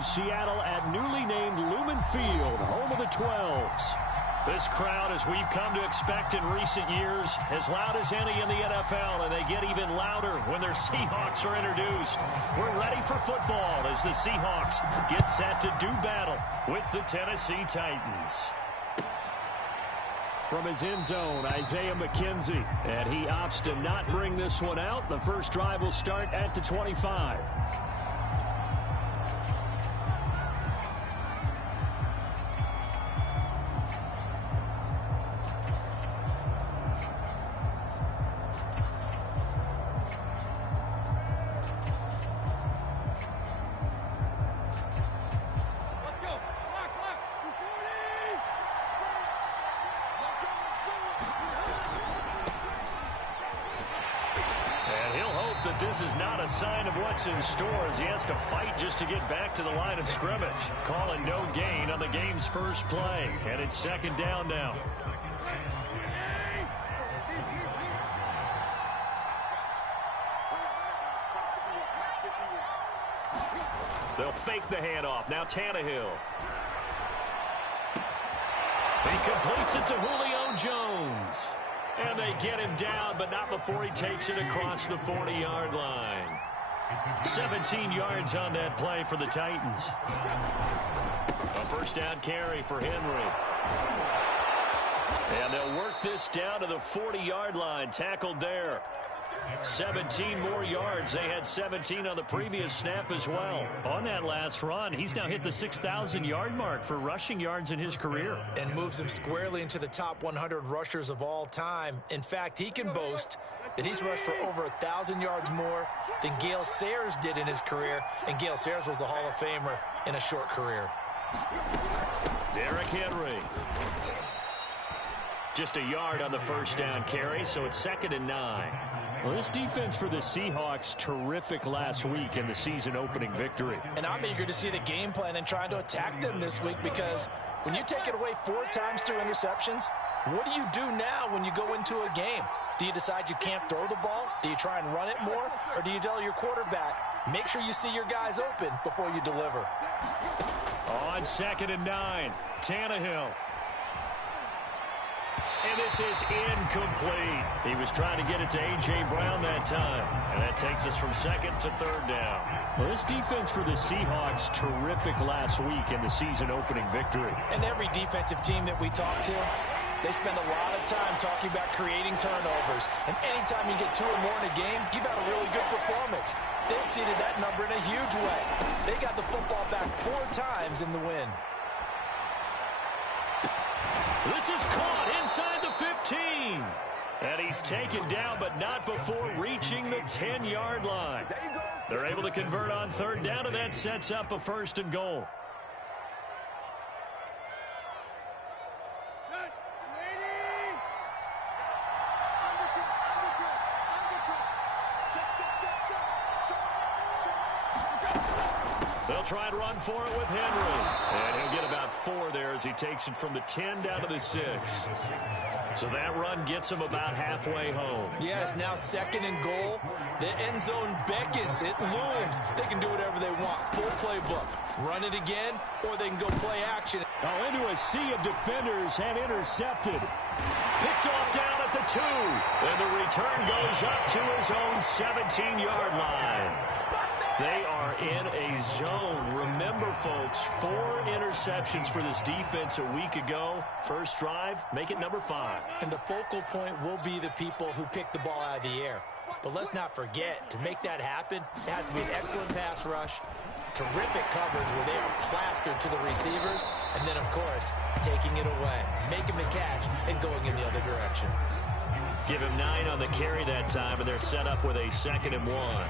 of Seattle at newly named Lumen Field, home of the 12s. This crowd, as we've come to expect in recent years, as loud as any in the NFL, and they get even louder when their Seahawks are introduced. We're ready for football as the Seahawks get set to do battle with the Tennessee Titans. From his end zone, Isaiah McKenzie, and he opts to not bring this one out. The first drive will start at the 25. This is not a sign of what's in store as he has to fight just to get back to the line of scrimmage. Calling no gain on the game's first play, and it's second down now. They'll fake the handoff. Now Tannehill. He completes it to Julio Jones. And they get him down, but not before he takes it across the 40-yard line. 17 yards on that play for the Titans. A first down carry for Henry. And they'll work this down to the 40-yard line, tackled there. 17 more yards. They had 17 on the previous snap as well. On that last run, he's now hit the 6,000-yard mark for rushing yards in his career. And moves him squarely into the top 100 rushers of all time. In fact, he can boast that he's rushed for over 1,000 yards more than Gale Sayers did in his career. And Gale Sayers was a Hall of Famer in a short career. Derrick Henry. Just a yard on the first down carry, so it's 2nd and 9. Well, this defense for the Seahawks, terrific last week in the season-opening victory. And I'm eager to see the game plan and trying to attack them this week, because when you take it away 4 times through interceptions, what do you do now when you go into a game? Do you decide you can't throw the ball? Do you try and run it more? Or do you tell your quarterback, make sure you see your guys open before you deliver? On 2nd and 9, Tannehill. And this is incomplete. He was trying to get it to A.J. Brown that time. And that takes us from 2nd to 3rd down. Well, this defense for the Seahawks, terrific last week in the season-opening victory. And every defensive team that we talk to, they spend a lot of time talking about creating turnovers. And anytime you get 2 or more in a game, you've had a really good performance. They exceeded that number in a huge way. They got the football back 4 times in the win. This is caught inside the 15. And he's taken down, but not before reaching the 10-yard line. They're able to convert on 3rd down, and that sets up a 1st and goal. They'll try and run for it with Henry. And he'll get about 4 there as he takes it from the 10 down to the 6. So that run gets him about halfway home. Yes, now 2nd and goal. The end zone beckons. It looms. They can do whatever they want. Full playbook. Run it again, or they can go play action. Oh, into a sea of defenders and intercepted. Picked off down at the 2. And the return goes up to his own 17-yard line. They are in a zone. Remember, folks, 4 interceptions for this defense a week ago. First drive, make it number 5. And the focal point will be the people who pick the ball out of the air. But let's not forget, to make that happen, it has to be an excellent pass rush, terrific coverage where they are plastered to the receivers, and then, of course, taking it away, making the catch, and going in the other direction. Give him 9 on the carry that time, and they're set up with a 2nd and 1.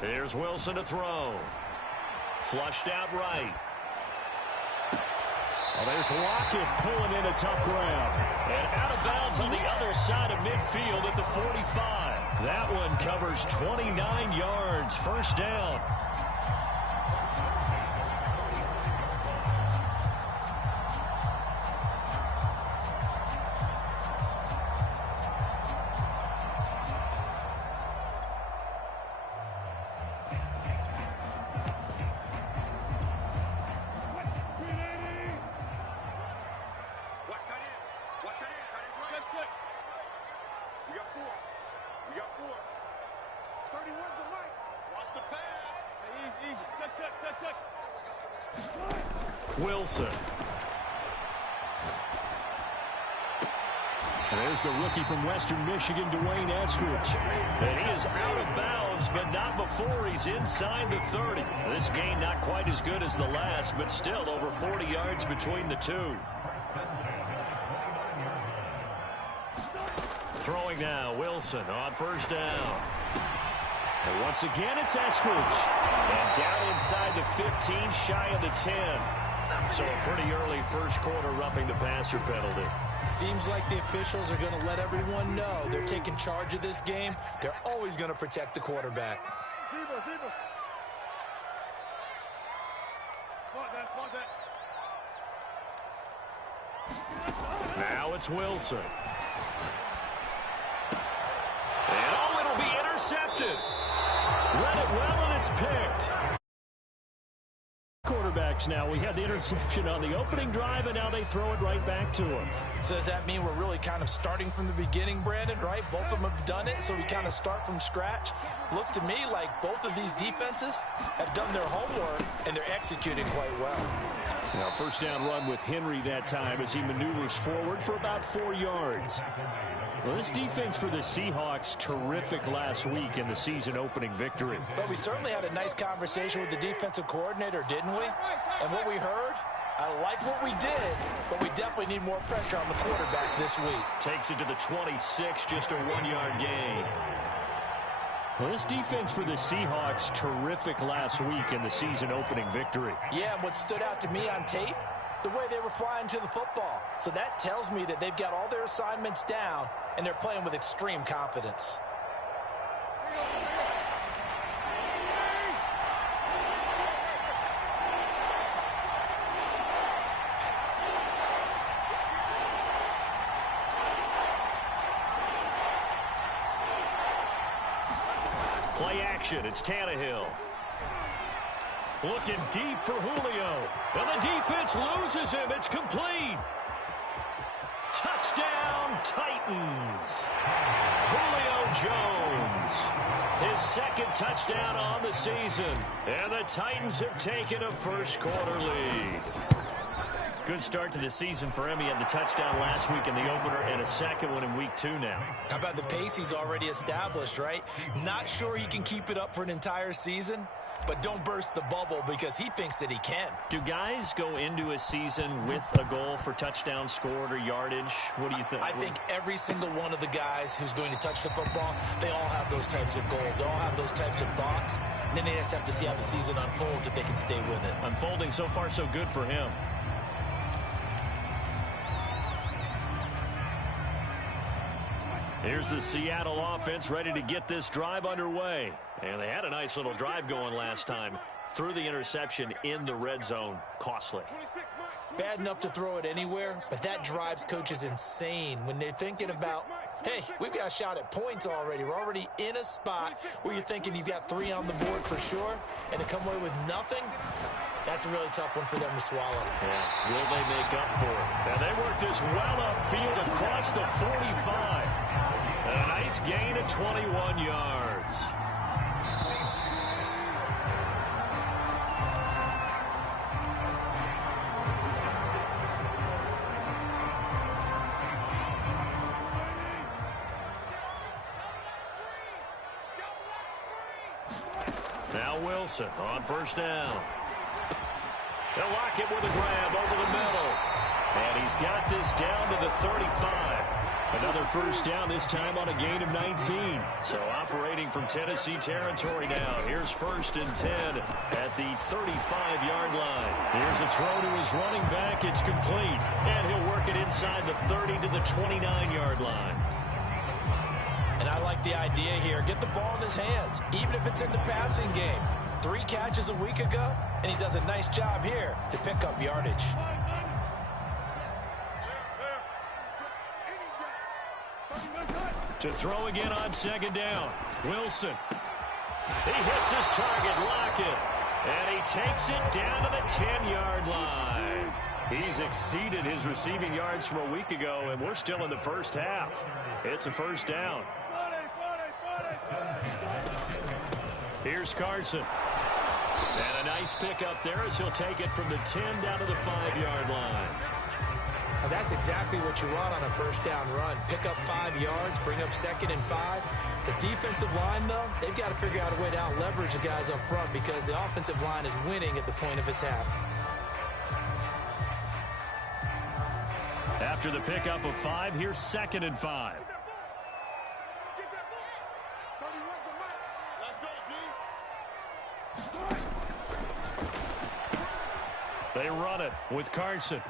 Here's Wilson to throw. Flushed out right. Well, there's Lockett pulling in a tough grab. And out of bounds on the other side of midfield at the 45. That one covers 29 yards. First down. Wilson. And there's the rookie from Western Michigan, Dwayne Eskridge. And he is out of bounds, but not before he's inside the 30. This game not quite as good as the last, but still over 40 yards between the two. Throwing now, Wilson on first down. And once again, it's Eskridge. And down inside the 15, shy of the 10. So a pretty early first quarter roughing the passer penalty. Seems like the officials are going to let everyone know they're taking charge of this game. They're always going to protect the quarterback. Now it's Wilson. And oh, it'll be intercepted. Read it well, and it's picked. Quarterbacks now. We had the interception on the opening drive, and now they throw it right back to him. So does that mean we're really kind of starting from the beginning, Brandon, right? Both of them have done it, so we kind of start from scratch. Looks to me like both of these defenses have done their homework, and they're executing quite well. Now, first down run with Henry that time as he maneuvers forward for about 4 yards. Well, this defense for the Seahawks, terrific last week in the season-opening victory. But we certainly had a nice conversation with the defensive coordinator, didn't we? And what we heard, I like what we did, but we definitely need more pressure on the quarterback this week. Takes it to the 26, just a 1-yard gain. Well, this defense for the Seahawks, terrific last week in the season-opening victory. Yeah, and what stood out to me on tape, the way they were flying to the football. So that tells me that they've got all their assignments down, and they're playing with extreme confidence. Play action, it's Tannehill. Looking deep for Julio. And the defense loses him. It's complete. Touchdown, Titans. Julio Jones. His second touchdown on the season. And the Titans have taken a first quarter lead. Good start to the season for him. He had the touchdown last week in the opener and a second one in week 2 now. How about the pace he's already established, right? Not sure he can keep it up for an entire season, but don't burst the bubble because he thinks that he can. Do guys go into a season with a goal for touchdown scored or yardage? What do you think? I think every single one of the guys who's going to touch the football, they all have those types of goals. They all have those types of thoughts. And then they just have to see how the season unfolds if they can stay with it. Unfolding so far so good for him. Here's the Seattle offense ready to get this drive underway. And they had a nice little drive going last time. Threw the interception in the red zone. Costly. Bad enough to throw it anywhere, but that drives coaches insane when they're thinking about, hey, we've got a shot at points already. We're already in a spot where you're thinking you've got 3 on the board for sure, and to come away with nothing, that's a really tough one for them to swallow. Yeah, will they make up for it? And they work this well upfield across the 45. A nice gain of 21 yards. Now Wilson on first down. They'll lock it with a grab over the middle. And he's got this down to the 35. Another first down, this time on a gain of 19. So operating from Tennessee territory now. Here's 1st and 10 at the 35-yard line. Here's a throw to his running back. It's complete. And he'll work it inside the 30 to the 29-yard line. And I like the idea here. Get the ball in his hands, even if it's in the passing game. 3 catches a week ago, and he does a nice job here to pick up yardage. To throw again on 2nd down. Wilson. He hits his target, Lockett. And he takes it down to the 10-yard line. He's exceeded his receiving yards from a week ago, and we're still in the first half. It's a first down. Here's Carson. And a nice pick up there as he'll take it from the 10 down to the 5-yard line. And that's exactly what you want on a first down run. Pick up 5 yards, bring up 2nd and 5. The defensive line, though, they've got to figure out a way to out-leverage the guys up front because the offensive line is winning at the point of attack. After the pickup of 5, here's 2nd and 5. They run it with Carson.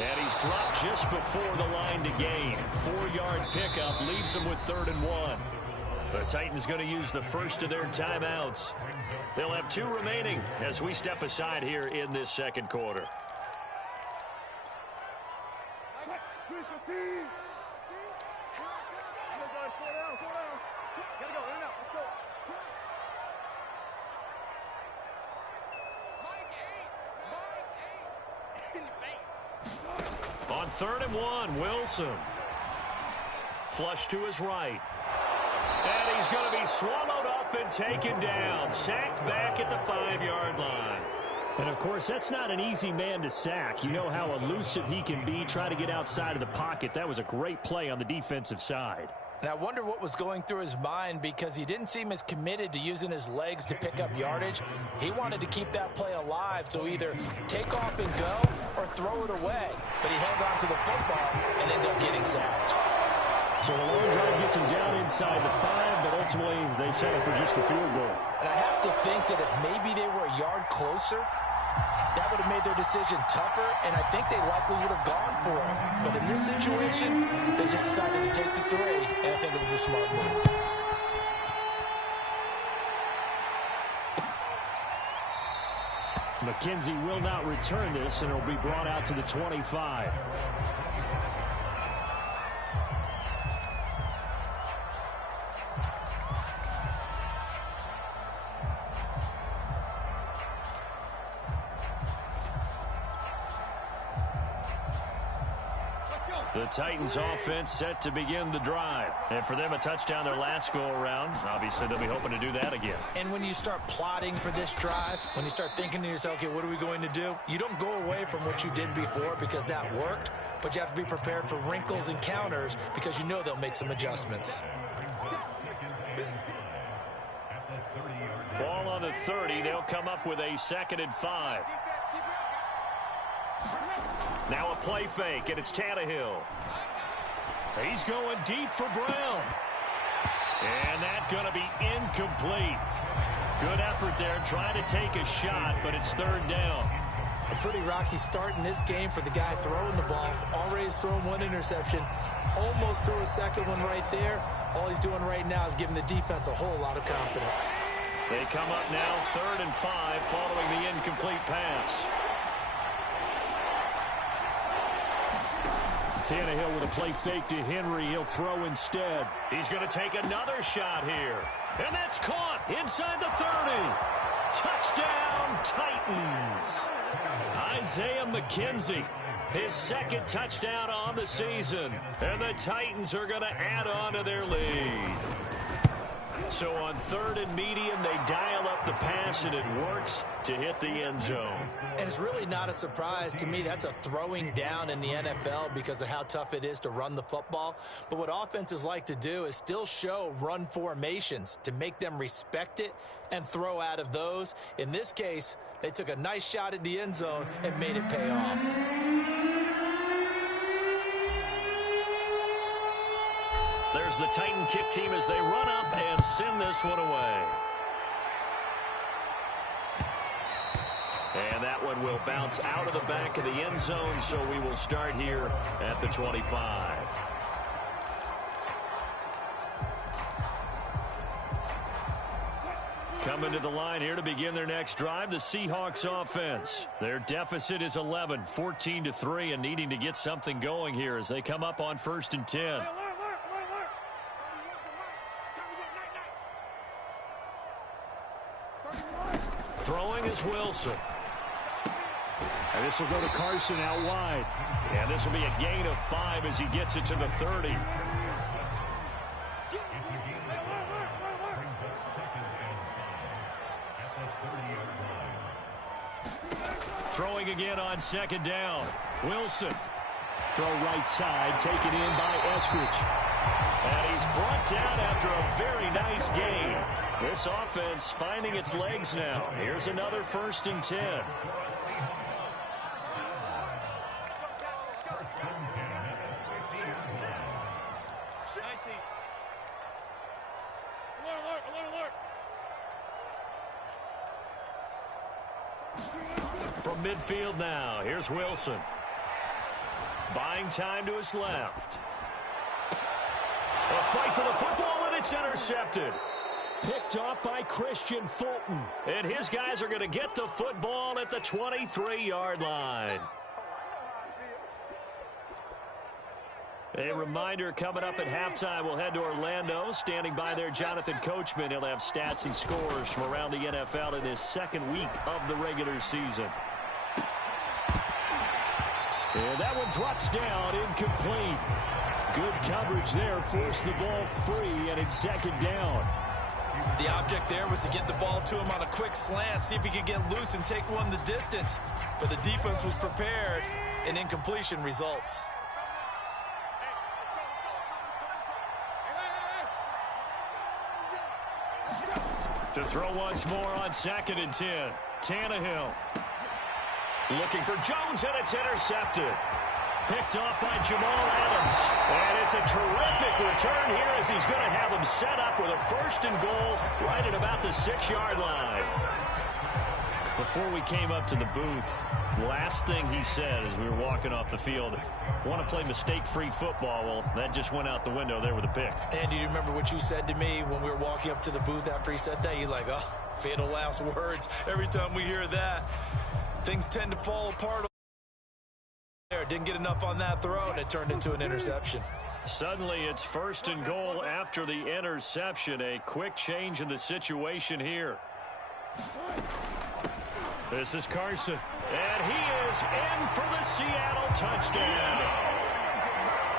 And he's dropped just before the line to gain. 4-yard pickup leaves him with 3rd and 1. The Titans going to use the first of their timeouts. They'll have 2 remaining as we step aside here in this second quarter. On 3rd and 1, Wilson. Flush to his right. And he's going to be swallowed up and taken down. Sacked back at the 5-yard line. And, of course, that's not an easy man to sack. You know how elusive he can be, try to get outside of the pocket. That was a great play on the defensive side. And I wonder what was going through his mind because he didn't seem as committed to using his legs to pick up yardage. He wanted to keep that play alive, so either take off and go or throw it away. But he held on to the football and ended up getting sacked. So the long drive gets him down inside the 5, but ultimately they settle for just the field goal. And I have to think that if maybe they were a yard closer, that would have made their decision tougher, and I think they likely would have gone for it. But in this situation, they just decided to take the 3, and I think it was a smart move. McKenzie will not return this, and it will be brought out to the 25. The Titans offense set to begin the drive. And for them, a touchdown their last go-around. Obviously, they'll be hoping to do that again. And when you start plotting for this drive, when you start thinking to yourself, okay, what are we going to do? You don't go away from what you did before because that worked, but you have to be prepared for wrinkles and counters because you know they'll make some adjustments. Ball on the 30. They'll come up with a 2nd and 5. Now a play fake, and it's Tannehill. He's going deep for Brown. And that's going to be incomplete. Good effort there, trying to take a shot, but it's 3rd down. A pretty rocky start in this game for the guy throwing the ball. Already has thrown 1 interception. Almost threw a 2nd one right there. All he's doing right now is giving the defense a whole lot of confidence. They come up now 3rd and 5 following the incomplete pass. Tannehill with a play fake to Henry. He'll throw instead. He's going to take another shot here. And that's caught inside the 30. Touchdown, Titans. Isaiah McKenzie, his 2nd touchdown on the season. And the Titans are going to add on to their lead. So on 3rd and medium, they dial up the pass, and it works to hit the end zone. And it's really not a surprise to me. That's a throwing down in the NFL because of how tough it is to run the football. But what offenses like to do is still show run formations to make them respect it and throw out of those. In this case, they took a nice shot at the end zone and made it pay off. There's the Titan kick team as they run up and send this one away. And that one will bounce out of the back of the end zone, so we will start here at the 25. Coming to the line here to begin their next drive, the Seahawks offense. Their deficit is 11, 14-3, and needing to get something going here as they come up on 1st and 10. Throwing is Wilson. And this will go to Carson out wide. And this will be a gain of 5 as he gets it to the 30. Throwing again on 2nd down. Wilson. Throw right side, taken in by Eskridge. And he's brought down after a very nice gain. This offense finding its legs now. Here's another 1st and 10. From midfield now, here's Wilson. Buying time to his left. A fight for the football, and it's intercepted. Picked off by Christian Fulton. And his guys are going to get the football at the 23-yard line. A reminder, coming up at halftime, we'll head to Orlando. Standing by there, Jonathan Coachman. He'll have stats and scores from around the NFL in his 2nd week of the regular season. And that one drops down, incomplete. Good coverage there, forced the ball free, and it's 2nd down. The object there was to get the ball to him on a quick slant, see if he could get loose and take one the distance. But the defense was prepared, and incompletion results. To throw once more on 2nd and 10. Tannehill. Looking for Jones, and it's intercepted. Picked off by Jamal Adams. And it's a terrific return here as he's going to have him set up with a 1st and goal right at about the 6-yard line. Before we came up to the booth, last thing he said as we were walking off the field, want to play mistake-free football. Well, that just went out the window there with a pick. And do you remember what you said to me when we were walking up to the booth after he said that? You're like, oh, fatal last words. Every time we hear that, things tend to fall apart. There, didn't get enough on that throw, and it turned into an interception. Suddenly, it's 1st and goal after the interception. A quick change in the situation here. This is Carson. And he is in for the Seattle touchdown.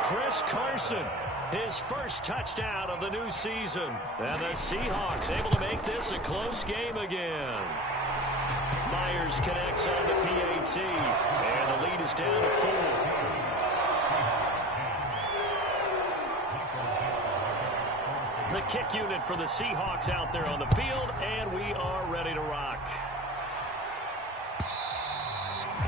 Chris Carson, his 1st touchdown of the new season. And the Seahawks able to make this a close game again. Myers connects on the PAT, and the lead is down to 4. The kick unit for the Seahawks out there on the field, and we are ready to rock.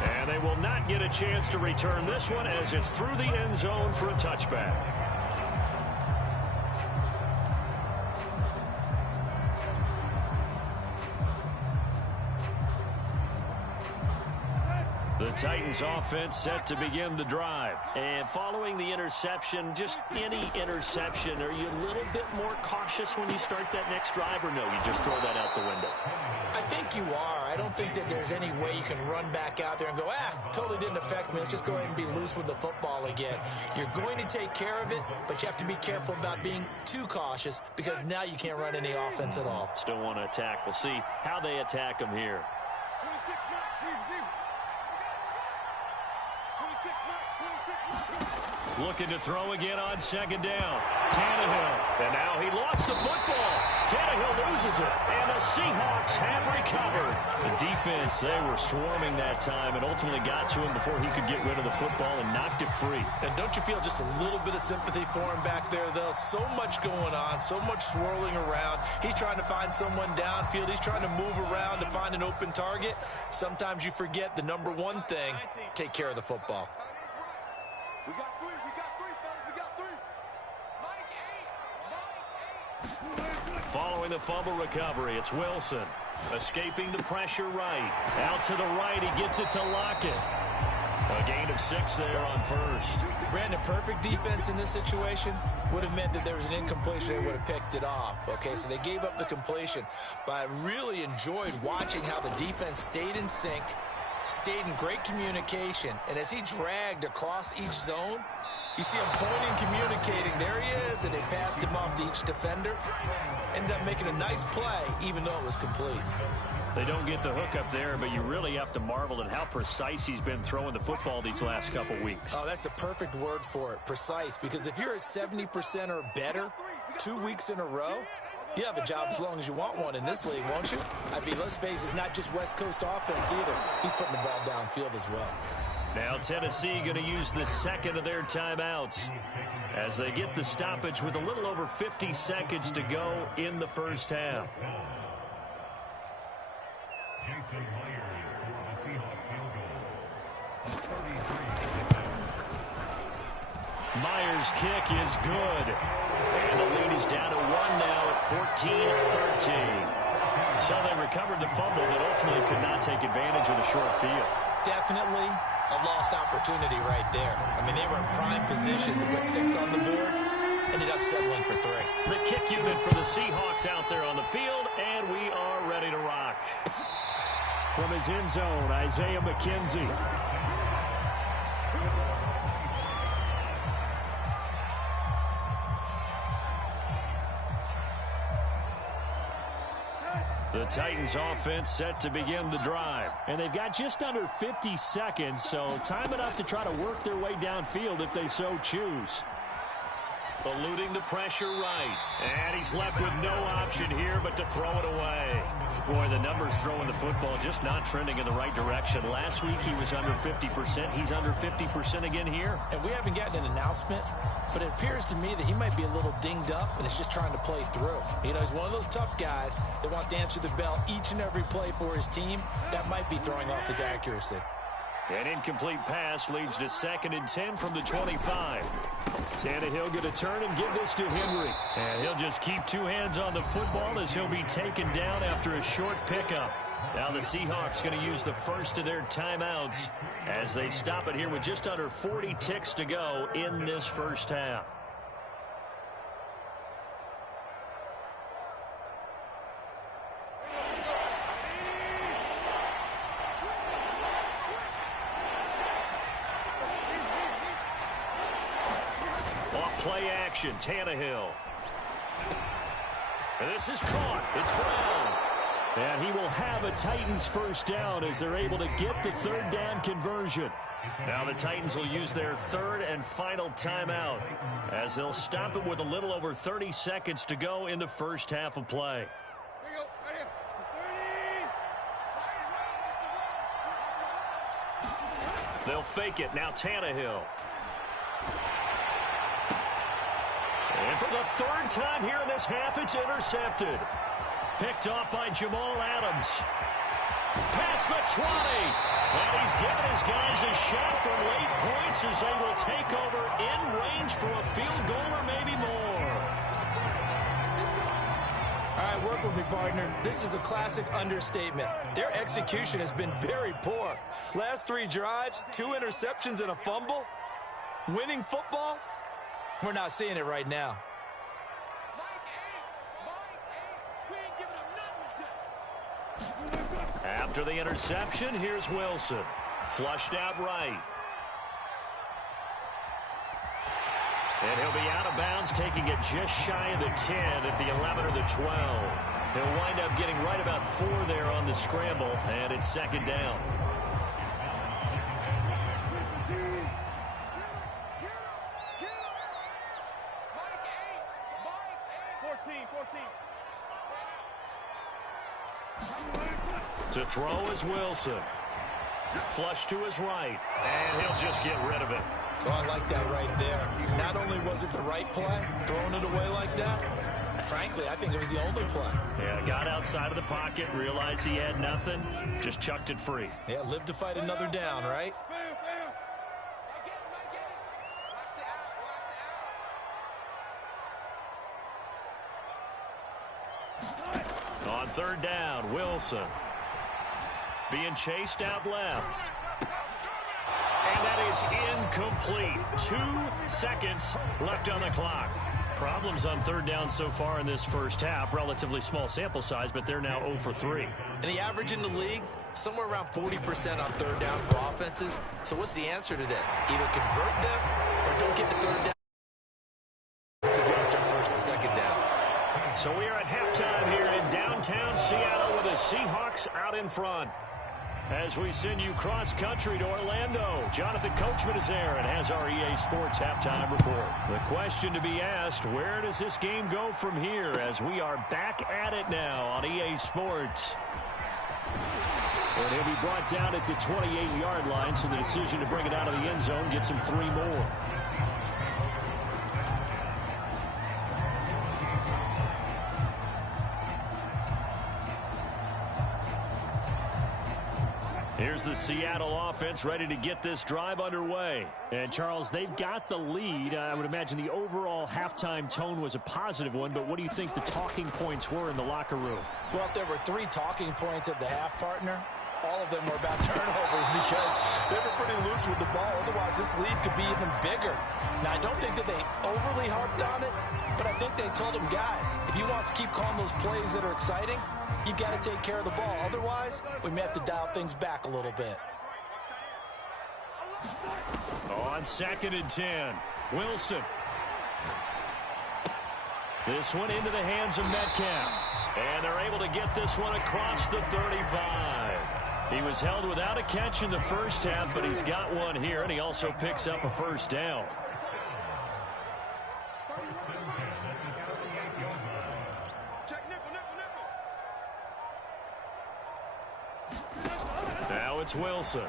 And they will not get a chance to return this one as it's through the end zone for a touchback. The Titans offense set to begin the drive. And following the interception, just any interception, are you a little bit more cautious when you start that next drive, or no, you just throw that out the window? I think you are. I don't think that there's any way you can run back out there and go, totally didn't affect me. Let's just go ahead and be loose with the football again. You're going to take care of it, but you have to be careful about being too cautious because now you can't run any offense at all. Still want to attack. We'll see how they attack them here. Looking to throw again on 2nd down. Tannehill. And now he lost the football. Tannehill loses it. And the Seahawks have recovered. The defense, they were swarming that time and ultimately got to him before he could get rid of the football and knocked it free. And don't you feel just a little bit of sympathy for him back there, though? So much going on, so much swirling around. He's trying to find someone downfield. He's trying to move around to find an open target. Sometimes you forget the number one thing, take care of the football. We got three, fellas. We got three. Mike 8. the fumble recovery. It's Wilson. Escaping the pressure right. Out to the right. He gets it to Lockett. A gain of 6 there on first. Brandon, perfect defense in this situation would have meant that there was an incompletion. They would have picked it off. Okay, so they gave up the completion. But I really enjoyed watching how the defense stayed in sync, stayed in great communication. And as he dragged across each zone, you see him pointing, communicating. There he is, and they passed him off to each defender. Ended up making a nice play, even though it was complete. They don't get the hook up there, but you really have to marvel at how precise he's been throwing the football these last couple weeks. Oh, that's a perfect word for it, precise. Because if you're at 70% or better 2 weeks in a row, you have a job as long as you want one in this league, won't you? I mean, let's face it, it's not just West Coast offense either. He's putting the ball downfield as well. Now Tennessee going to use the second of their timeouts as they get the stoppage with a little over 50 seconds to go in the first half. Myers' kick is good. And the lead is down to 1 now at 14-13. So they recovered the fumble, but ultimately could not take advantage of the short field. Definitely a lost opportunity right there. I mean, they were in prime position to put 6 on the board. Ended up settling for 3. The kick unit for the Seahawks out there on the field, and we are ready to rock. From his end zone, Isaiah McKenzie. The Titans offense set to begin the drive. And they've got just under 50 seconds, so time enough to try to work their way downfield if they so choose. Eluding the pressure right. And he's left with no option here but to throw it away. Boy, the numbers throwing the football just not trending in the right direction. Last week he was under 50%. He's under 50% again here. And we haven't gotten an announcement, but it appears to me that he might be a little dinged up and is just trying to play through. You know, he's one of those tough guys that wants to answer the bell each and every play for his team. That might be throwing off his accuracy. An incomplete pass leads to 2nd and 10 from the 25. Tannehill going to turn and give this to Henry. And he'll just keep 2 hands on the football as he'll be taken down after a short pickup. Now the Seahawks going to use the first of their timeouts as they stop it here with just under 40 ticks to go in this first half. Play action, Tannehill. And this is caught. It's Brown. And he will have a Titans first down as they're able to get the 3rd down conversion. Now the Titans will use their 3rd and final timeout as they'll stop it with a little over 30 seconds to go in the first half of play. They'll fake it. Now Tannehill. And for the 3rd time here in this half, it's intercepted. Picked off by Jamal Adams. Past the 20. And he's given his guys a shot for late points as they will take over in range for a field goal or maybe more. All right, work with me, partner. This is a classic understatement. Their execution has been very poor. Last 3 drives, 2 interceptions and a fumble. Winning football? We're not seeing it right now. After the interception, here's Wilson. Flushed out right. And he'll be out of bounds, taking it just shy of the 10 at the 11 or the 12. He'll wind up getting right about 4 there on the scramble, and it's 2nd down. To throw is Wilson. Flush to his right. And he'll just get rid of it. Oh, I like that right there. Not only was it the right play, throwing it away like that, frankly, I think it was the only play. Yeah, got outside of the pocket, realized he had nothing, just chucked it free. Yeah, live to fight another down, right? third down, Wilson. Being chased out left. And that is incomplete. 2 seconds left on the clock. Problems on third down so far in this first half. Relatively small sample size, but they're now 0 for 3. And the average in the league, somewhere around 40% on third down for offenses. So what's the answer to this? Either convert them or don't get the third down. It's a good return first and second down. So we are at halftime here in downtown Seattle with the Seahawks out in front. As we send you cross-country to Orlando, Jonathan Coachman is there and has our EA Sports halftime report. The question to be asked, where does this game go from here as we are back at it now on EA Sports? And he'll be brought down at the 28-yard line, so the decision to bring it out of the end zone gets him 3 more. Here's the Seattle offense ready to get this drive underway. And, Charles, they've got the lead. I would imagine the overall halftime tone was a positive one, but what do you think the talking points were in the locker room? Well, if there were 3 talking points at the half, partner, all of them were about turnovers because they were pretty loose with the ball. Otherwise, this lead could be even bigger. Now, I don't think that they overly harped on it, but I think they told them, guys, if you want to keep calling those plays that are exciting, you've got to take care of the ball. Otherwise, we may have to dial things back a little bit. On 2nd and 10, Wilson. This one into the hands of Metcalf. And they're able to get this one across the 35. He was held without a catch in the first half, but he's got one here, and he also picks up a first down. Now it's Wilson.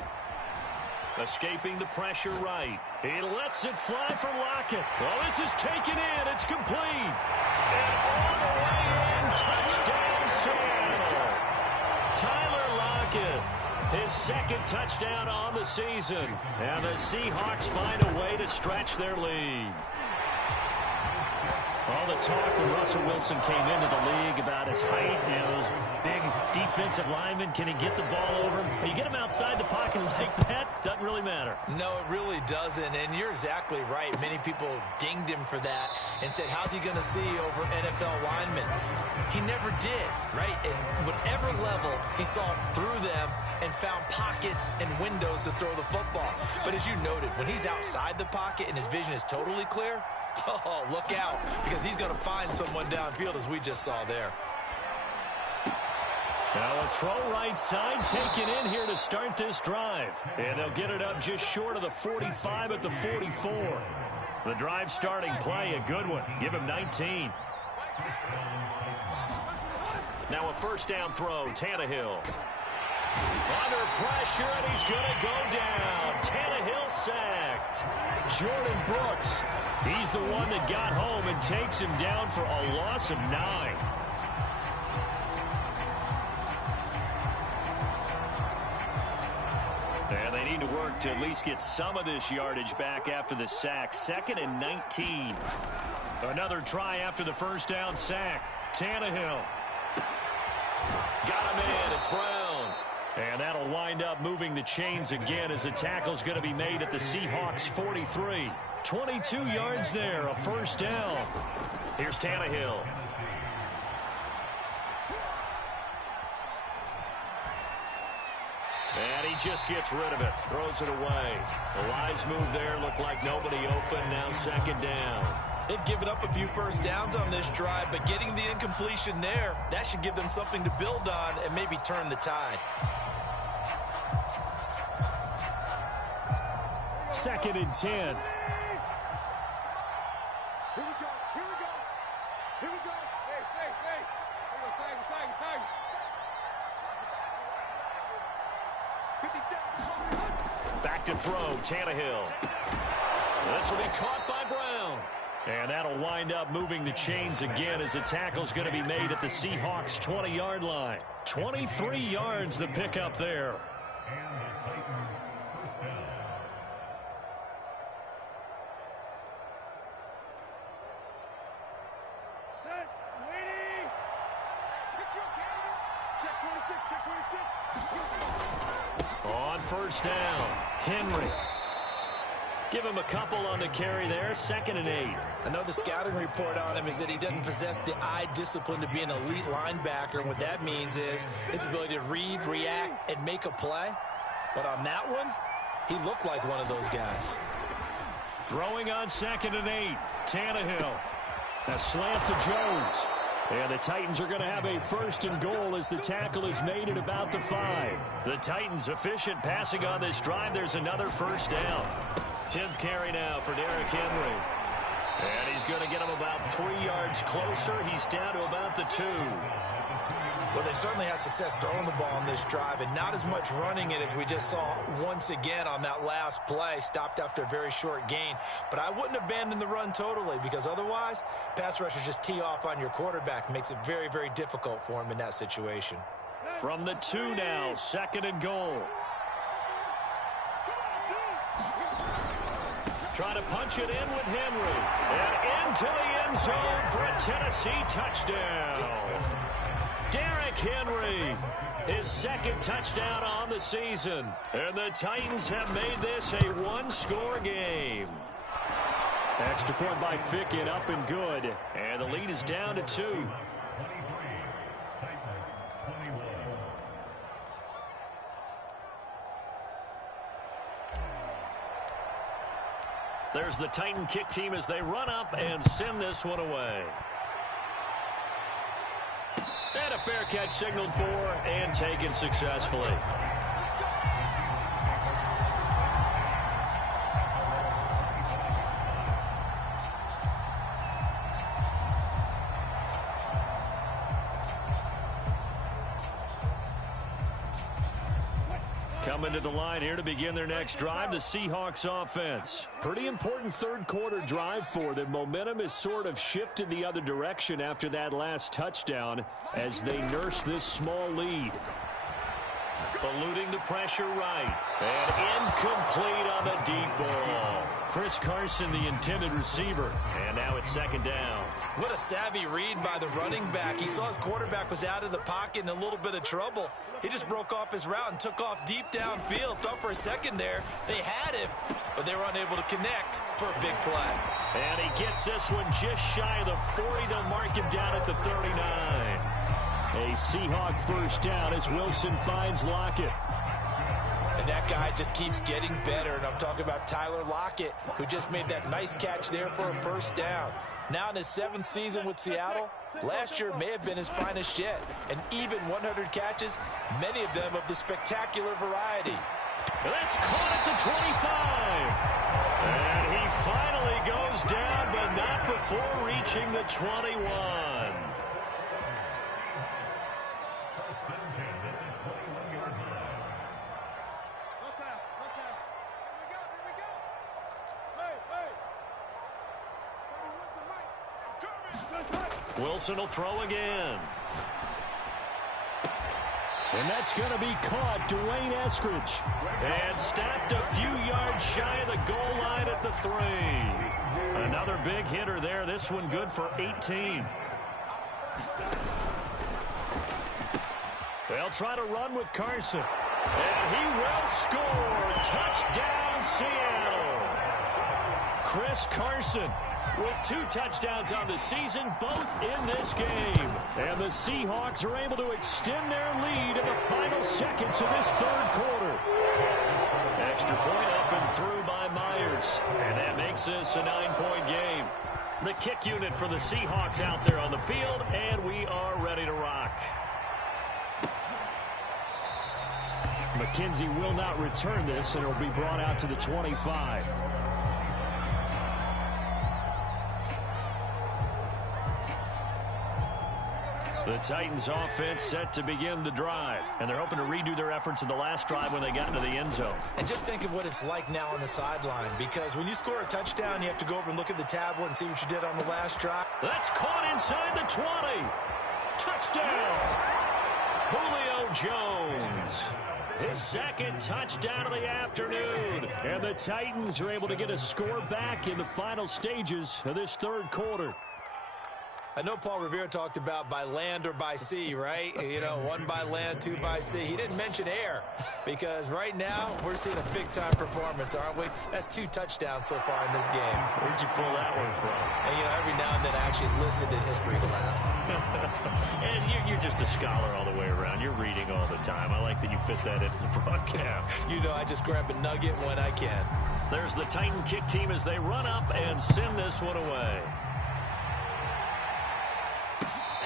Escaping the pressure right. He lets it fly for Lockett. Well, this is taken in. It's complete. And all the way in. Touchdown, Seattle. Tyler Lockett. His 2nd touchdown on the season. And the Seahawks find a way to stretch their lead. All the talk when Russell Wilson came into the league about his height, those big defensive linemen, can he get the ball over him? When you get him outside the pocket like that, doesn't really matter. No, it really doesn't, and you're exactly right. Many people dinged him for that and said, how's he going to see over NFL linemen? He never did, right? At whatever level, he saw through them and found pockets and windows to throw the football. But as you noted, when he's outside the pocket and his vision is totally clear, oh, look out, because he's going to find someone downfield, as we just saw there. Now a throw right side taken in here to start this drive. And they'll get it up just short of the 45 at the 44. The drive starting play, a good one. Give him 19. Now a first down throw, Tannehill. Under pressure, and he's going to go down. Tannehill sacked. Jordan Brooks, he's the one that got home and takes him down for a loss of 9. And they need to work to at least get some of this yardage back after the sack. 2nd and 19. Another try after the first down sack. Tannehill. Got him in. It's Brown. And that'll wind up moving the chains again as the tackle's going to be made at the Seahawks 43. 22 yards there, a first down. Here's Tannehill. And he just gets rid of it, throws it away. The lines move there, look like nobody open, now 2nd down. They've given up a few first downs on this drive, but getting the incompletion there, that should give them something to build on and maybe turn the tide. 2nd and 10. Here we go. Here we go. Here we go. Hey. Tag. 57. Back to throw, Tannehill. This will be caught by Brown. And that'll wind up moving the chains again as the tackle's going to be made at the Seahawks 20-yard line. 23 yards the pickup there. On first down, Henry. Give him a couple on the carry there, 2nd and 8. I know the scouting report on him is that he doesn't possess the eye discipline to be an elite linebacker, and what that means is his ability to read, react, and make a play. But on that one, he looked like one of those guys. Throwing on 2nd and 8, Tannehill. A slant to Jones. And the Titans are going to have a 1st and goal as the tackle is made at about the 5. The Titans efficient passing on this drive. There's another 1st down. 10th carry now for Derrick Henry. And he's going to get him about 3 yards closer. He's down to about the 2. Well, they certainly had success throwing the ball on this drive and not as much running it as we just saw once again on that last play. Stopped after a very short gain. But I wouldn't abandon the run totally because otherwise, pass rushers just tee off on your quarterback. Makes it very, very difficult for him in that situation. From the 2 now, 2nd and goal. Trying to punch it in with Henry. And into the end zone for a Tennessee touchdown. Derrick Henry, his 2nd touchdown on the season. And the Titans have made this a 1-score game. Extra point by Fickett, up and good. And the lead is down to 2. There's the Titan kick team as they run up and send this one away. And a fair catch signaled for and taken successfully. Coming to the line here to begin their next drive, the Seahawks offense. Pretty important 3rd quarter drive for them. Momentum has sort of shifted the other direction after that last touchdown as they nurse this small lead. Eluding the pressure right. And incomplete on the deep ball. Chris Carson, the intended receiver. And now it's 2nd down. What a savvy read by the running back. He saw his quarterback was out of the pocket in a little bit of trouble. He just broke off his route and took off deep downfield. Thought for a second there they had him, but they were unable to connect for a big play. And he gets this one just shy of the 40 to mark him down at the 39. A Seahawk 1st down as Wilson finds Lockett. And that guy just keeps getting better. And I'm talking about Tyler Lockett, who just made that nice catch there for a 1st down. Now in his 7th season with Seattle, last year may have been his finest yet. And even 100 catches, many of them of the spectacular variety. That's caught at the 25. And he finally goes down, but not before reaching the 21. Wilson will throw again. And that's going to be caught. Dwayne Eskridge. And stopped a few yards shy of the goal line at the 3. Another big hitter there. This one good for 18. They'll try to run with Carson. And he will score. Touchdown, Seattle. Chris Carson with 2 touchdowns on the season, both in this game. And the Seahawks are able to extend their lead in the final seconds of this 3rd quarter. Extra point up and through by Myers. And that makes this a 9-point game. The kick unit for the Seahawks out there on the field, and we are ready to rock. McKenzie will not return this, and it will be brought out to the 25. The Titans offense set to begin the drive, and they're hoping to redo their efforts in the last drive when they got into the end zone. And just think of what it's like now on the sideline, because when you score a touchdown, you have to go over and look at the tablet and see what you did on the last drive. That's caught inside the 20. Touchdown. Julio Jones. His 2nd touchdown of the afternoon. And the Titans are able to get a score back in the final stages of this 3rd quarter. I know Paul Revere talked about by land or by sea, right? You know, 1 by land, 2 by sea. He didn't mention air because right now we're seeing a big-time performance, aren't we? That's 2 touchdowns so far in this game. Where'd you pull that one from? And, you know, every now and then I actually listened in history class. And you're just a scholar all the way around. You're reading all the time. I like that you fit that into the broadcast. You know, I just grab a nugget when I can. There's the Titan kick team as they run up and send this one away.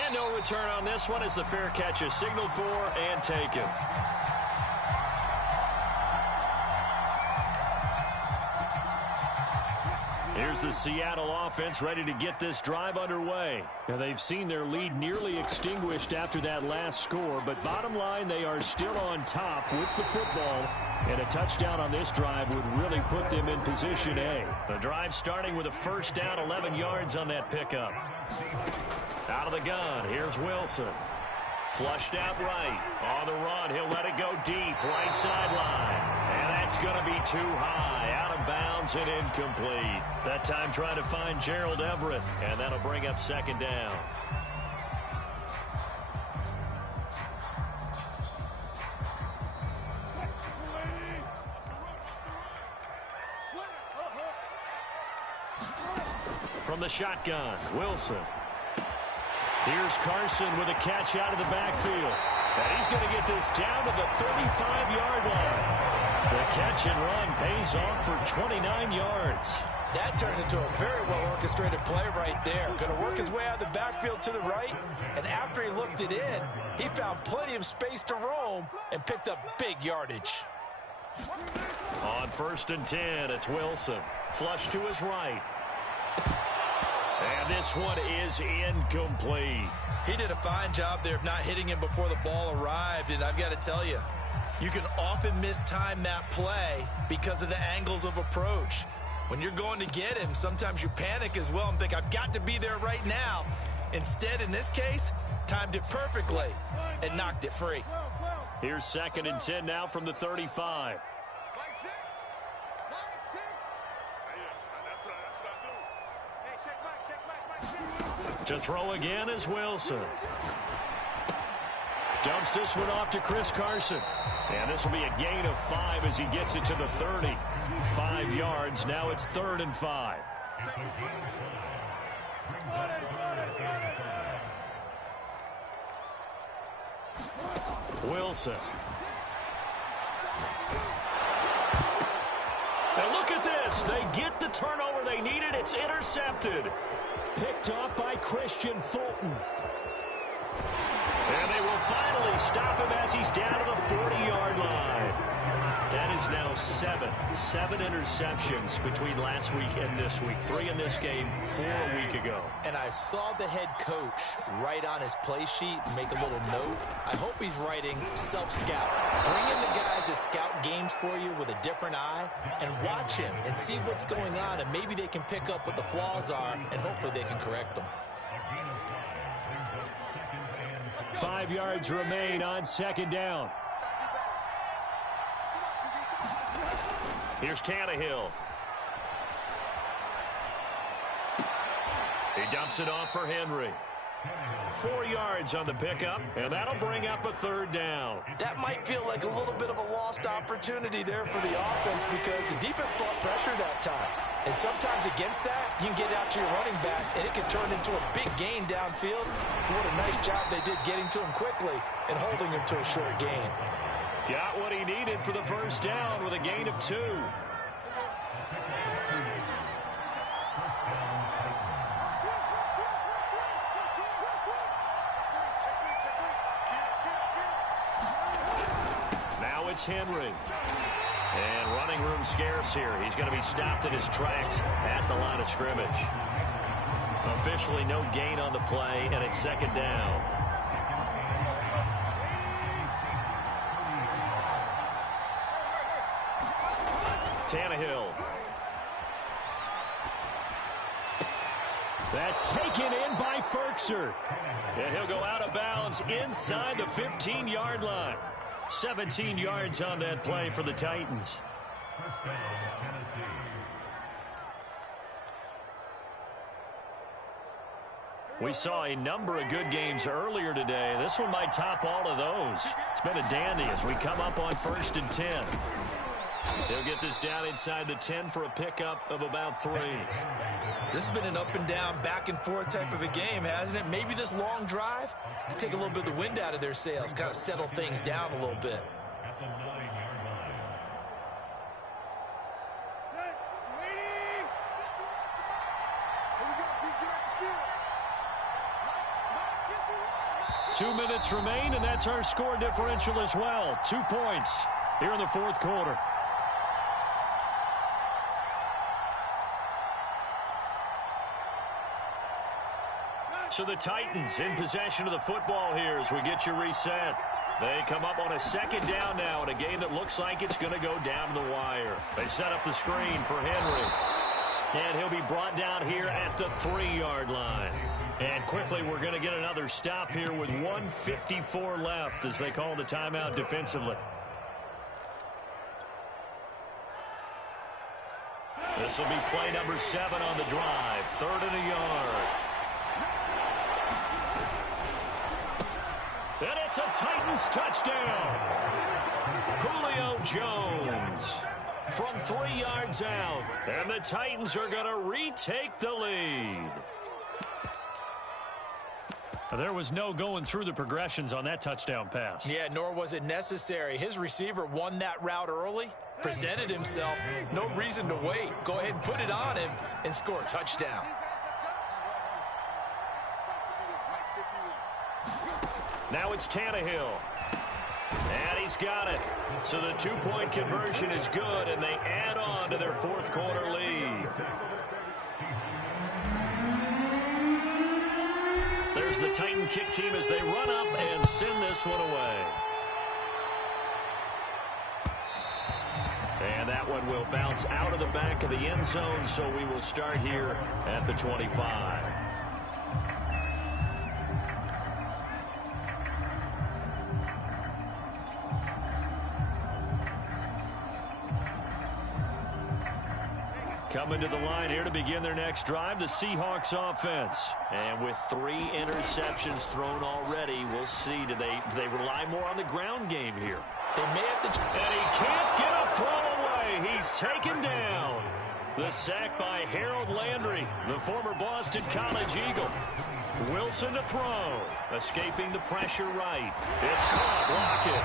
And no return on this one as the fair catch is signaled for and taken. Here's the Seattle offense ready to get this drive underway. Now they've seen their lead nearly extinguished after that last score, but bottom line, they are still on top with the football, and a touchdown on this drive would really put them in position A. The drive starting with a first down, 11 yards on that pickup. Out of the gun, here's Wilson. Flushed out right. On the run, he'll let it go deep, right sideline. And that's going to be too high, out of bounds and incomplete. That time trying to find Gerald Everett, and that'll bring up second down. From the shotgun, Wilson. Here's Carson with a catch out of the backfield. And he's going to get this down to the 35-yard line. The catch and run pays off for 29 yards. That turned into a very well-orchestrated play right there. Going to work his way out of the backfield to the right. And after he looked it in, he found plenty of space to roam and picked up big yardage. On 1st and 10, it's Wilson. Flush to his right. And this one is incomplete. He did a fine job there of not hitting him before the ball arrived, and I've got to tell you, you can often mistime that play because of the angles of approach. When you're going to get him, sometimes you panic as well and think, I've got to be there right now. Instead, in this case, timed it perfectly and knocked it free. Here's 2nd and 10 now from the 35. To throw again is Wilson. Dumps this one off to Chris Carson. And this will be a gain of 5 as he gets it to the 30. 5 yards. Now it's 3rd and 5. Wilson. And look at this. They get the turnover they needed. It's intercepted. Picked off by Christian Fulton. And they will finally stop him as he's down to the 40-yard line. That is now 7 interceptions between last week and this week. 3 in this game, 4 a week ago. And I saw the head coach write on his play sheet, make a little note. I hope he's writing self-scout. Bring in the guys that scout games for you with a different eye and watch him and see what's going on, and maybe they can pick up what the flaws are, and hopefully they can correct them. 5 yards remain on 2nd down. Here's Tannehill. He dumps it off for Henry. 4 yards on the pickup, and that'll bring up a 3rd down. That might feel like a little bit of a lost opportunity there for the offense because the defense brought pressure that time. And sometimes against that, you can get out to your running back, and it can turn into a big gain downfield. What a nice job they did getting to him quickly and holding him to a short gain. Got what he needed for the 1st down with a gain of 2. Now it's Henry. And running room scarce here. He's going to be stopped in his tracks at the line of scrimmage. Officially no gain on the play, and it's 2nd down. Tannehill. That's taken in by Ferkser. And he'll go out of bounds inside the 15-yard line. 17 yards on that play for the Titans. We saw a number of good games earlier today. This one might top all of those. It's been a dandy as we come up on 1st and 10. He'll get this down inside the 10 for a pickup of about 3. This has been an up and down, back and forth type of a game, hasn't it? Maybe this long drive can take a little bit of the wind out of their sails, kind of settle things down a little bit. 2 minutes remain, and that's our score differential as well. 2 points here in the 4th quarter. So the Titans in possession of the football here as we get you reset. They come up on a 2nd down now in a game that looks like it's going to go down to the wire. They set up the screen for Henry. And he'll be brought down here at the 3-yard line. And quickly we're going to get another stop here with 1:54 left as they call the timeout defensively. This will be play number 7 on the drive. 3rd and a yard. And it's a Titans touchdown. Julio Jones from 3 yards out. And the Titans are going to retake the lead. There was no going through the progressions on that touchdown pass. Yeah, nor was it necessary. His receiver won that route early, presented himself. No reason to wait. Go ahead and put it on him and score a touchdown. Now it's Tannehill. And he's got it. So the 2-point conversion is good, and they add on to their 4th quarter lead. There's the Titan kick team as they run up and send this one away. And that one will bounce out of the back of the end zone, so we will start here at the 25. Coming to the line here to begin their next drive, the Seahawks offense. And with 3 interceptions thrown already, we'll see. Do they rely more on the ground game here? They may have to. And he can't get a throw away. He's taken down. The sack by Harold Landry, the former Boston College Eagle. Wilson to throw. Escaping the pressure right. It's caught. Lockett.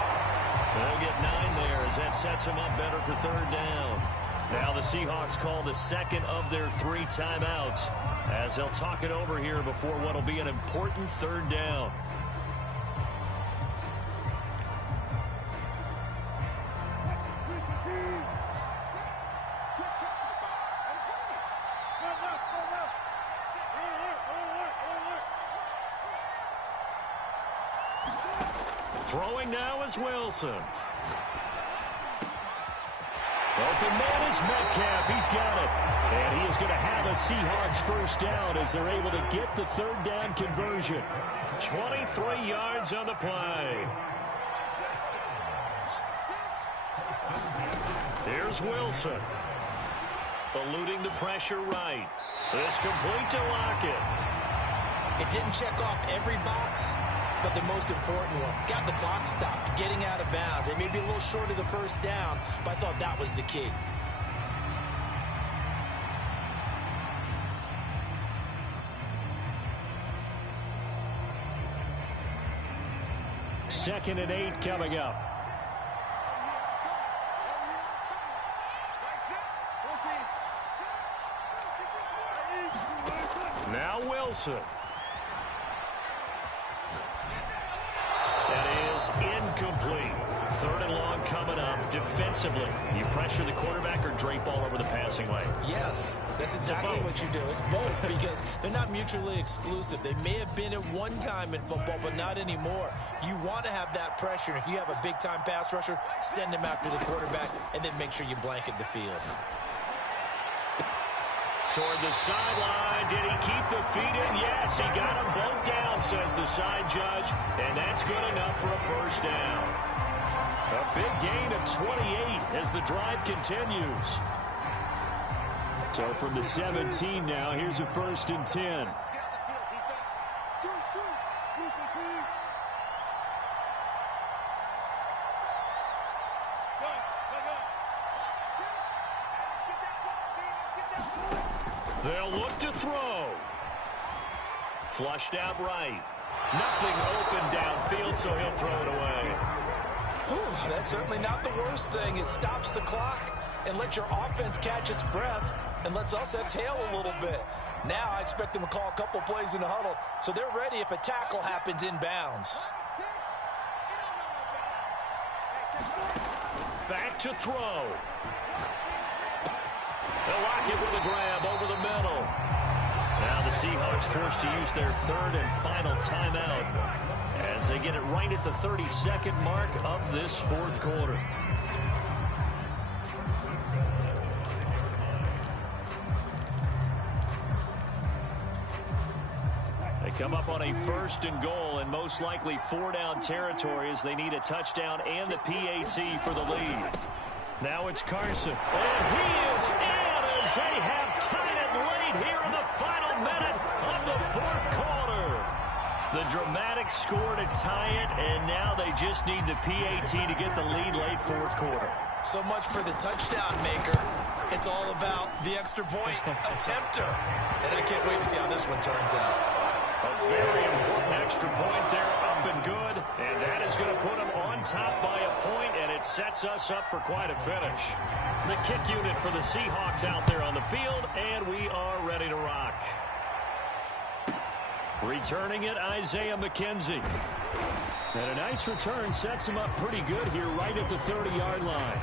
They'll get 9 there as that sets him up better for 3rd down. Now the Seahawks call the 2nd of their 3 timeouts as they'll talk it over here before what will be an important 3rd down. Throwing now is Wilson. Open man is Metcalf. He's got it. And he is going to have a Seahawks 1st down as they're able to get the 3rd down conversion. 23 yards on the play. Here's Wilson. Eluding the pressure right. It's complete to Lockett. It didn't check off every box, but the most important one. Got the clock stopped, getting out of bounds. They may be a little short of the 1st down, but I thought that was the key. Second and 8 coming up. Now Wilson. That is incomplete. 3rd and long coming up. Defensively, you pressure the quarterback or drape all over the passing lane? Yes, that's exactly what you do. It's both because they're not mutually exclusive. They may have been at one time in football, but not anymore. You want to have that pressure. If you have a big-time pass rusher, send him after the quarterback, and then make sure you blanket the field. Toward the sideline. Did he keep the feet in? Yes, he got them both down, says the side judge. And that's good enough for a 1st down. A big gain of 28 as the drive continues. So from the 17 now, here's a 1st and 10. They'll look to throw. Flushed out right. Nothing open downfield, so he'll throw it away. Whew, that's certainly not the worst thing. It stops the clock and lets your offense catch its breath and lets us exhale a little bit. Now I expect them to call a couple plays in the huddle so they're ready if a tackle happens inbounds. Back to throw. They'll lock it with a grab over the middle. Now the Seahawks forced to use their third and final timeout as they get it right at the 32nd mark of this fourth quarter. They come up on a 1st and goal and most likely 4-down territory as they need a touchdown and the PAT for the lead. Now it's Carson. And he is in as they have tied it late here in the final minute of the fourth quarter. The dramatic score to tie it, and now they just need the PAT to get the lead late fourth quarter. So much for the touchdown maker. It's all about the extra point attempter. And I can't wait to see how this one turns out. A very important extra point there, up and good, and that is going to put them on top by a point, and it sets us up for quite a finish. The kick unit for the Seahawks out there on the field, and we are ready to rock. Returning it, Isaiah McKenzie. And a nice return sets him up pretty good here right at the 30-yard line.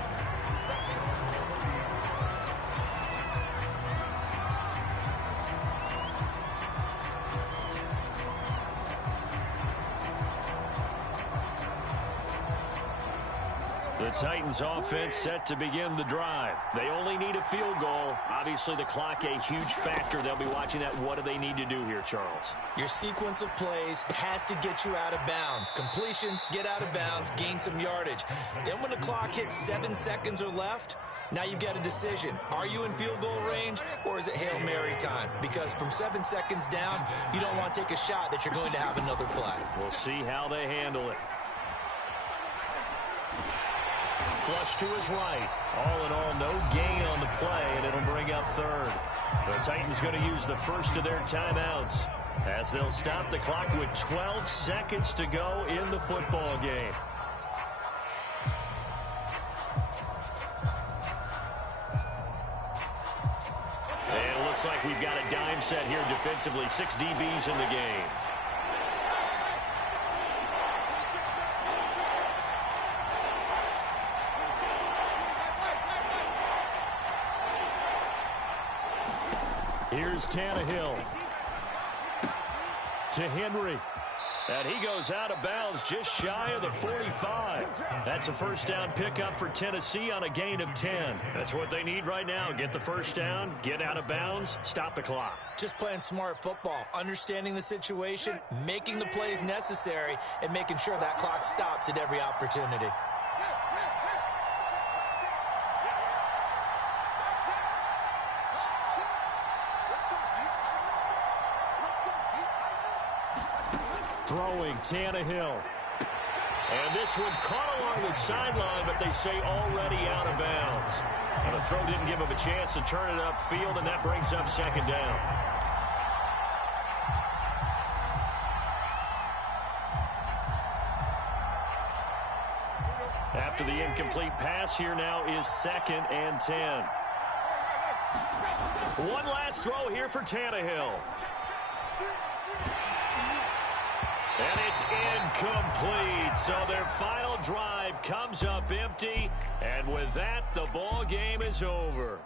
The Titans offense set to begin the drive. They only need a field goal. Obviously, the clock a huge factor. They'll be watching that. What do they need to do here, Charles? Your sequence of plays has to get you out of bounds. Completions, get out of bounds, gain some yardage. Then when the clock hits 7 seconds or left, now you've got a decision. Are you in field goal range or is it Hail Mary time? Because from 7 seconds down, you don't want to take a shot that you're going to have another play. We'll see how they handle it. Flush to his right. All in all, no gain on the play, and it'll bring up third. The Titans going to use the first of their timeouts as they'll stop the clock with 12 seconds to go in the football game. And it looks like we've got a dime set here defensively. 6 DBs in the game. Here's Tannehill to Henry. And he goes out of bounds just shy of the 45. That's a first down pickup for Tennessee on a gain of 10. That's what they need right now. Get the first down, get out of bounds, stop the clock. Just playing smart football, understanding the situation, making the plays necessary, and making sure that clock stops at every opportunity. Throwing Tannehill. And this one caught along the sideline, but they say already out of bounds. And the throw didn't give him a chance to turn it upfield, and that brings up second down. After the incomplete pass, here now is 2nd and 10. One last throw here for Tannehill. And it's incomplete. So their final drive comes up empty. And with that, the ball game is over.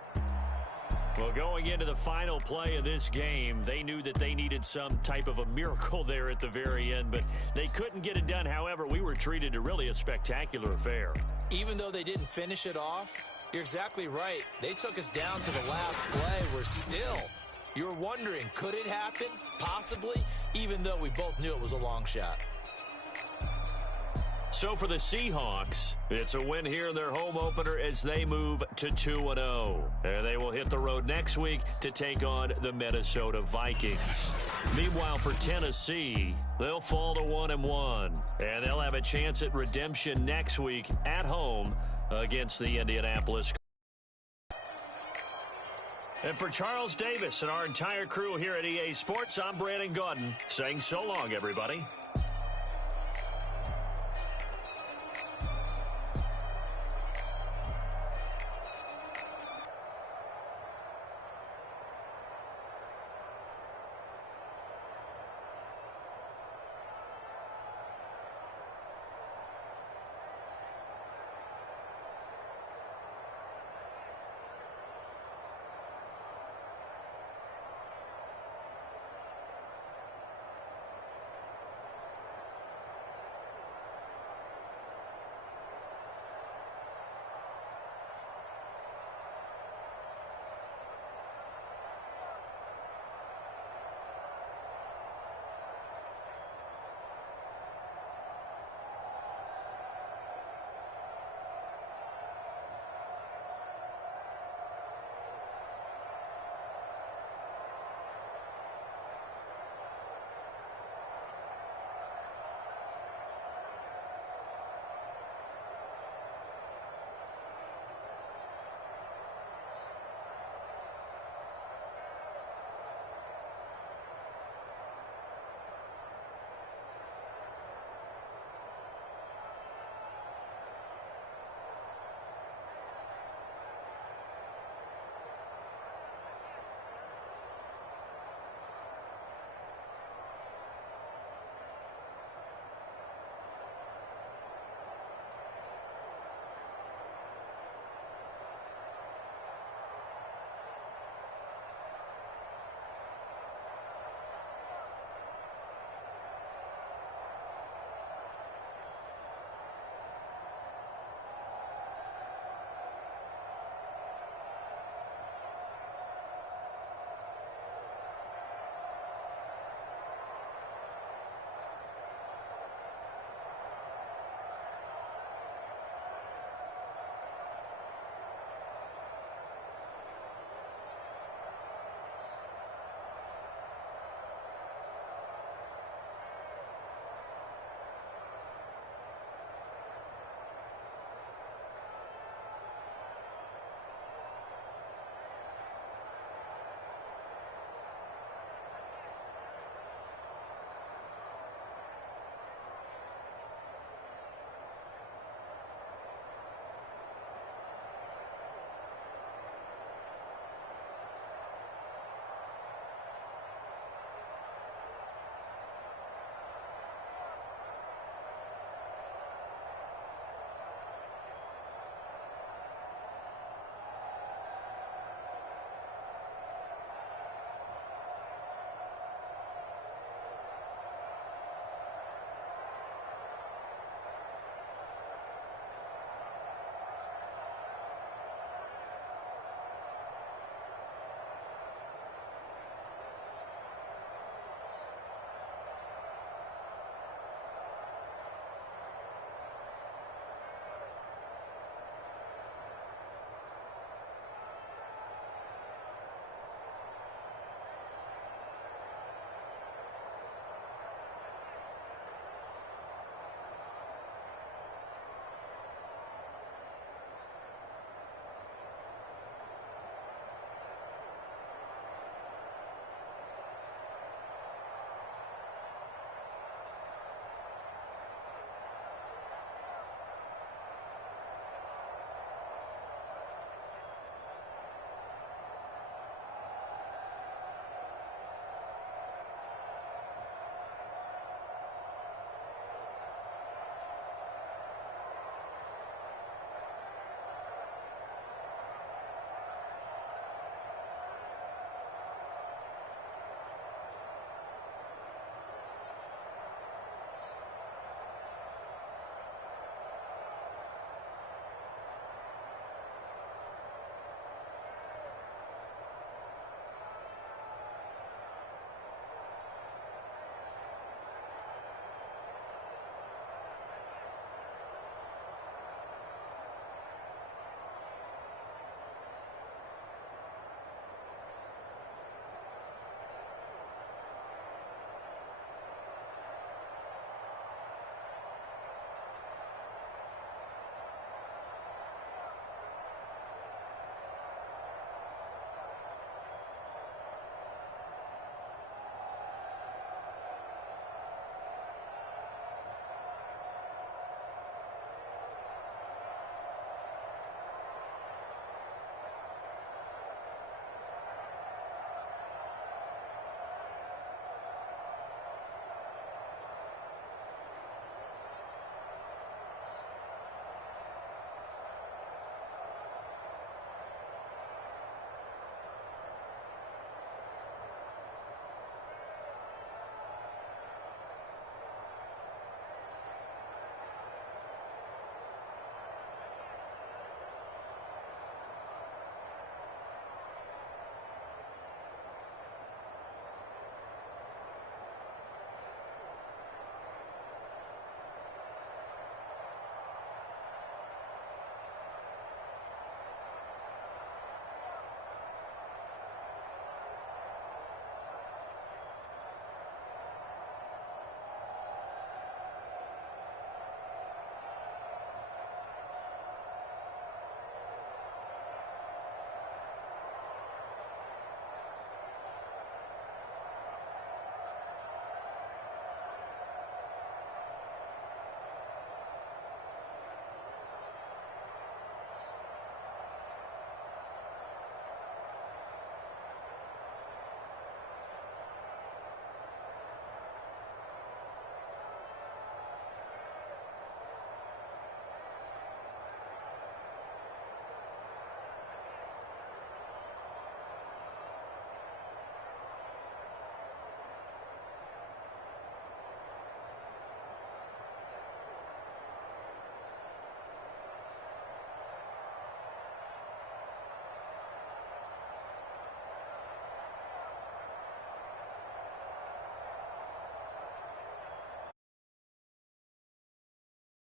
Well, going into the final play of this game, they knew that they needed some type of a miracle there at the very end, but they couldn't get it done. However, we were treated to really a spectacular affair. Even though they didn't finish it off, you're exactly right. They took us down to the last play. We're still... You're wondering, could it happen? Possibly, even though we both knew it was a long shot. So for the Seahawks, it's a win here in their home opener as they move to 2-0. And they will hit the road next week to take on the Minnesota Vikings. Meanwhile, for Tennessee, they'll fall to 1-1. And they'll have a chance at redemption next week at home against the Indianapolis. And for Charles Davis and our entire crew here at EA Sports, I'm Brandon Gaudin saying so long, everybody.